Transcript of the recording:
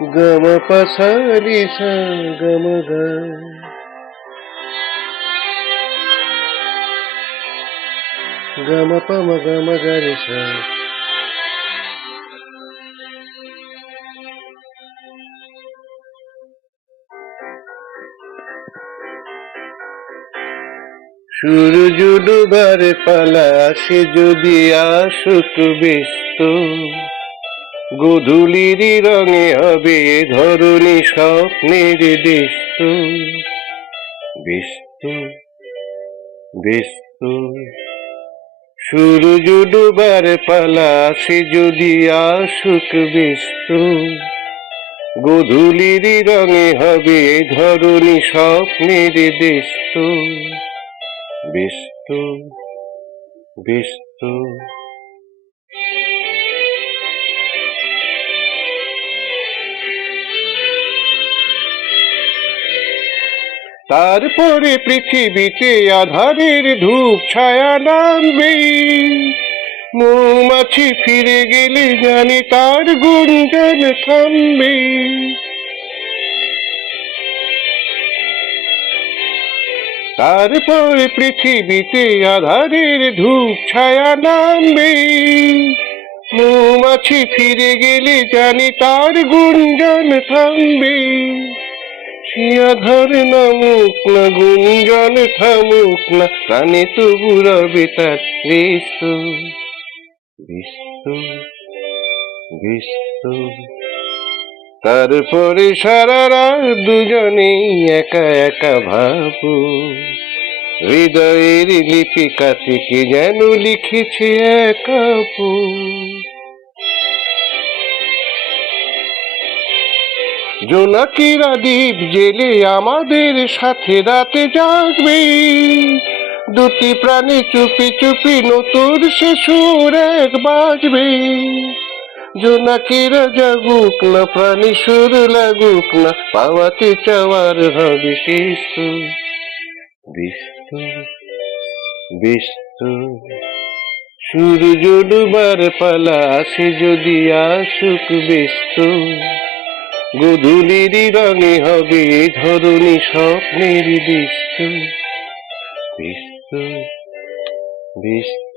গম পসরি সা গম গ গম পম গম গরি সা। সূরজ ডুবার পালা সে যদি আসুক ব্যস্ত, গোধূলির রঙে হবে ধরণী স্বপ্নের দেশ। ব্যস্ত ব্যস্ত সূরজ ডুবার পালা সে যদি আসুক ব্যস্ত, গোধূলির রঙে হবে ধরণী স্বপ্নের দেশ। ব্যস্ত ব্যস্ত তারপরে পৃথিবীতে আধারের ধূপ ছায়া নামবে, মৌমাছি ফিরে গেলে জানি তার গুঞ্জন থামবে। তারপরে পৃথিবীতে আধারের ধূপ ছায়া নামবে, মৌমাছি ফিরে গেলে জানি তার গুঞ্জন থামবে। সে আধার নামুক না গুঞ্জন থামুক না, প্রাণে তবু রবে তার রেশ। ব্যস্ত ব্যস্ত তারপরে সারা রাত দুজনেই একা একা ভাবো, হৃদয়ের লিপিকা থেকে যেন লিখেছে একা জোনাকিরা দ্বীপ জেলে আমাদের সাথে রাতে জাগবে, দুটি প্রাণী চুপি চুপি নতুন সে সুর এক বাজবে। জোনাকিরা জাগুক না প্রাণী সুর লাগুক না, পাওয়াতে চাওয়ার হবে শেষ। ব্যস্ত ব্যস্ত সূরজ ডুবার পালা সে যদি আসুক ব্যস্ত, গোধূলির রঙে হবে ধরণী স্বপ্নের দেশ। ব্যস্ত ব্যস্ত